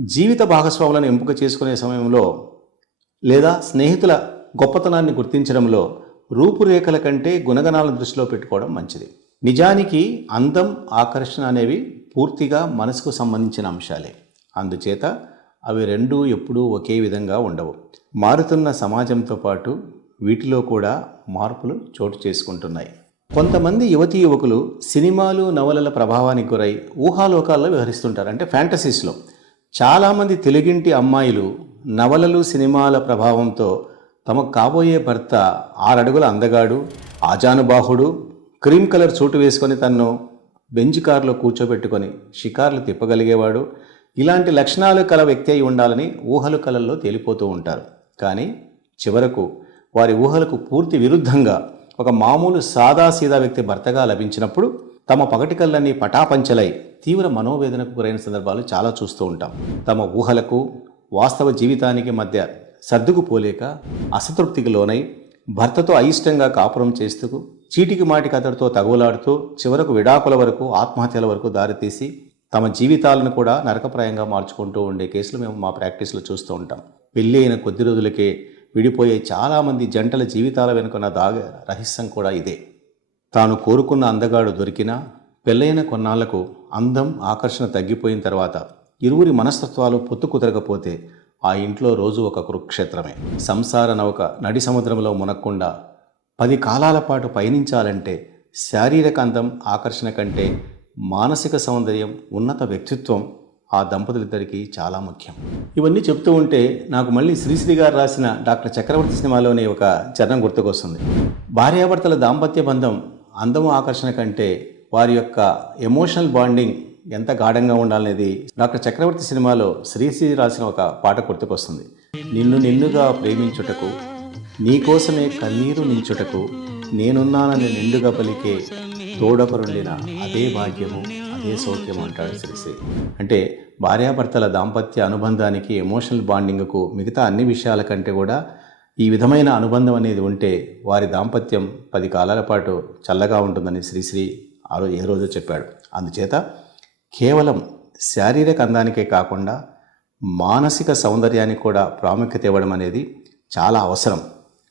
జీవిత భాగస్వాములను ఎంపిక చేసుకునే సమయంలో లేదా స్నేహితుల గొప్పతనాన్ని గుర్తించడంలో రూపురేఖల కంటే గుణగణాలను దృష్టిలో పెట్టుకోవడం మంచిది. నిజానికి అందం ఆకర్షణ అనేవి పూర్తిగా మనసుకు సంబంధించిన అంశాలే. అందుచేత అవి రెండూ ఎప్పుడూ ఒకే విధంగా ఉండవు. మారుతున్న సమాజంతో పాటు వీటిలో కూడా మార్పులు చోటు చేసుకుంటున్నాయి. కొంతమంది యువతీ యువకులు సినిమాలు నవలల ప్రభావానికి గురై ఊహాలోకాల్లో వ్యవహరిస్తుంటారు. అంటే ఫ్యాంటసీస్లో చాలామంది తెలుగింటి అమ్మాయిలు నవలలు సినిమాల ప్రభావంతో తమకు కాబోయే భర్త ఆరడుగుల అందగాడు ఆజానుబాహుడు క్రీమ్ కలర్ సూటు వేసుకొని తన్ను బెంజ్ కారులో కూర్చోబెట్టుకొని షికార్లు తిప్పగలిగేవాడు. ఇలాంటి లక్షణాలు కల వ్యక్తి అయి ఉండాలని ఊహలు కలల్లో తేలిపోతూ ఉంటారు. కానీ చివరకు వారి ఊహలకు పూర్తి విరుద్ధంగా ఒక మామూలు సాదాసీదా వ్యక్తి భర్తగా లభించినప్పుడు తమ పగటి కళ్ళన్నీ పటాపంచలై తీవ్ర మనోవేదనకు గురైన సందర్భాలు చాలా చూస్తూ ఉంటాం. తమ ఊహలకు వాస్తవ జీవితానికి మధ్య సర్దుకుపోలేక అసతృప్తికి లోనై భర్తతో అయిష్టంగా కాపురం చేస్తూ చీటికి మాటికి అతడితో తగులాడుతూ చివరకు విడాకుల వరకు ఆత్మహత్యల వరకు దారితీసి తమ జీవితాలను కూడా నరకప్రాయంగా మార్చుకుంటూ ఉండే కేసులు మేము మా ప్రాక్టీస్లో చూస్తూ ఉంటాం. పెళ్ళి అయిన కొద్ది రోజులకే విడిపోయే చాలామంది జంటల జీవితాల వెనుకన్న దాగ రహస్యం కూడా ఇదే. తాను కోరుకున్న అందగాడు దొరికినా పెళ్ళైన కొన్నాళ్ళకు అందం ఆకర్షణ తగ్గిపోయిన తర్వాత ఇరువురి మనస్తత్వాలు పొత్తు కుదరకపోతే ఆ ఇంట్లో రోజు ఒక కురుక్షేత్రమే. సంసార నౌక నడి సముద్రంలో మునక్కుండా పది కాలాల పాటు పయనించాలంటే శారీరక అందం ఆకర్షణ కంటే మానసిక సౌందర్యం ఉన్నత వ్యక్తిత్వం ఆ దంపతులిద్దరికీ చాలా ముఖ్యం. ఇవన్నీ చెప్తూ ఉంటే నాకు మళ్ళీ శ్రీశ్రీ గారు రాసిన డాక్టర్ చక్రవర్తి సినిమాలోని ఒక చరణం గుర్తుకొస్తుంది. భార్యాభర్తల దాంపత్య బంధం అందము ఆకర్షణ కంటే వారి యొక్క ఎమోషనల్ బాండింగ్ ఎంత గాఢంగా ఉండాలనేది డాక్టర్ చక్రవర్తి సినిమాలో శ్రీశ్రీ రాసిన ఒక పాట గుర్తుకొస్తుంది. నిన్ను నిన్నుగా ప్రేమించుటకు నీకోసమే కన్నీరు నించుటకు నేనున్నానని నిండుగా పలికే తోడొకరుండిన అదే భాగ్యము అదే సౌఖ్యము అంటాడు శ్రీశ్రీ. అంటే భార్యాభర్తల దాంపత్య అనుబంధానికి ఎమోషనల్ బాండింగ్కు మిగతా అన్ని విషయాల కంటే కూడా ఈ విధమైన అనుబంధం అనేది ఉంటే వారి దాంపత్యం పది కాలాల పాటు చల్లగా ఉంటుందని శ్రీశ్రీ ఆ రోజు ఏ రోజు చెప్పాడు. అందుచేత కేవలం శారీరక అందానికే కాకుండా మానసిక సౌందర్యానికి కూడా ప్రాముఖ్యత ఇవ్వడం అనేది చాలా అవసరం.